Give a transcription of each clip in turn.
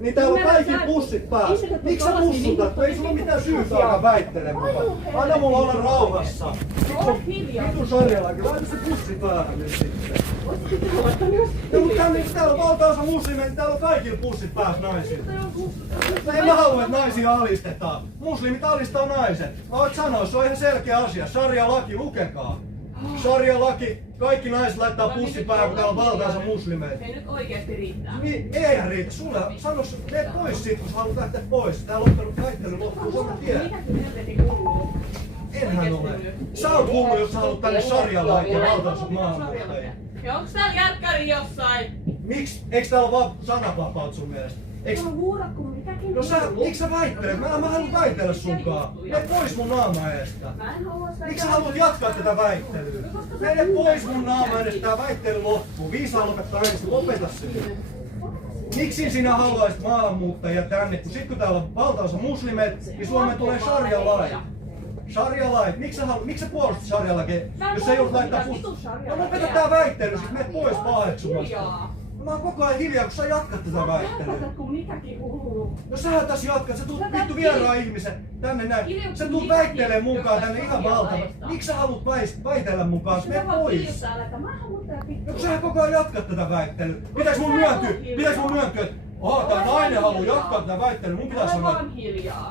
Niin täällä on kaikki pussit päässä. Miksi sä pussutat? Ei sulla mitään syytä alkaa väittelemään. Anna mulla olla rauhassa. Vitu sarjalakin. Laita se pussi päähän nyt sitten. No, mutta täällä on valtaosa muslimeita, täällä on kaikilla pussit päässä naisilla. En mä halua, että naisia alistetaan. Muslimit alistaa naiset. Mä voit sanoa, se on ihan selkeä asia. Sharia-laki, lukekaa. Sharia-laki, kaikki naiset laittaa pussin päähän, kun täällä on valtaosa muslimeita. Ei nyt oikeesti riittää. Niin, eihän riitä. Sulle sano, mene pois siitä, kun sä haluat lähteä pois. Tää loppunut väittely loppuun, sä mä tiedän. Mitäkö helvetin kuuluu? Enhän ole. Sä oot hullu, jos sä haluat tänne Sharia-lakia ja valtaosat maahanmuuttajia. Ja onks täällä järkkäri jossain? Miksi? Eiks täällä ole vaan sananvapaut sun mielestä? Eiks... No miksi sä väittelet? Mä haluan väitellä sunkaan. Mene pois mun naama edestä. Miksi sä haluat jatkaa tätä väittelyä? Mene pois mun naama edestä, tää väittely loppuu. Viisaa lopettaa ensin, lopeta se. Miksi sinä haluaisit maahanmuuttajia tänne, kun sit kun täällä on valtaosa muslimeita, niin Suomeen tulee sharia-lait. Sharia-lait. Miksi sä puolustat sharia-lakia, jos sä joudut laittaa no lopeta tää väittely, sit mene pois paheksumasta. Mä oon koko ajan hiljaa, kun sä jatkat tätä väittelyä. No sähän tässä jatkat, sä tulet vittu vieraan ihmisen tänne näin. Sä tulet väittelemään mukaan tänne ihan valtava. Miksi sä haluat väitellä mukaan? Mene pois. No kun sähän koko ajan jatkat tätä väittelyä. Pitäis mun myöntyä, että tää nainen haluaa jatkaa tätä väittelyä. Mun pitäis sanoa,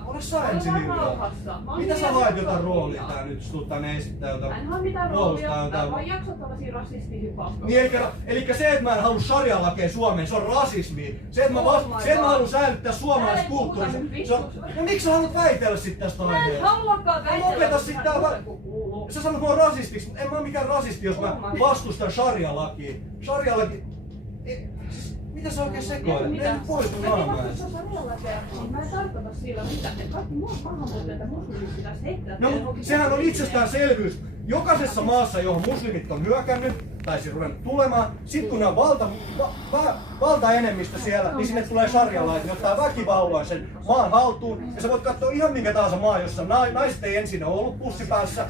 ole sä ensin hiljaa. Mitä sä haet jotain roolia tää nyt, jos tulet tänne esittää jotain? Mä en haa mitään roolia, mä vaan jaksot tällaisia rasistisia paskoja. Niin elikkä se, että mä en halua sharia-lakeja Suomeen, se on rasismia. Se, että mä haluan säilyttää suomalaisen kulttuurin. No miksi sä haluat väitellä sit tästä aiheesta? Mä en haluakaan väitellä. Lopeta sit tää sä sanot mua rasistiksi, mutta en mä oo mikään rasisti, jos mä vastustan sharia-lakia. Sharia-laki... Mitä sä oikein sekoilet? Mene nyt pois mun naamaan. Mä en tarkoita sillä mitään. Kaikki maahanmuuttajat ja muslimit pitäis heittää. No, sehän on itsestäänselvyys. Jokaisessa maassa, johon muslimit on hyökännyt, tai siis ruvennut tulemaan, sit kun ne on valtaenemmistö siellä, niin sinne tulee sharia-lait, ne ottaa väkivalloin sen maan haltuun. Ja sä voit katsoa ihan minkä tahansa maa, jossa naiset ei ensin ole ollut pussi päässä.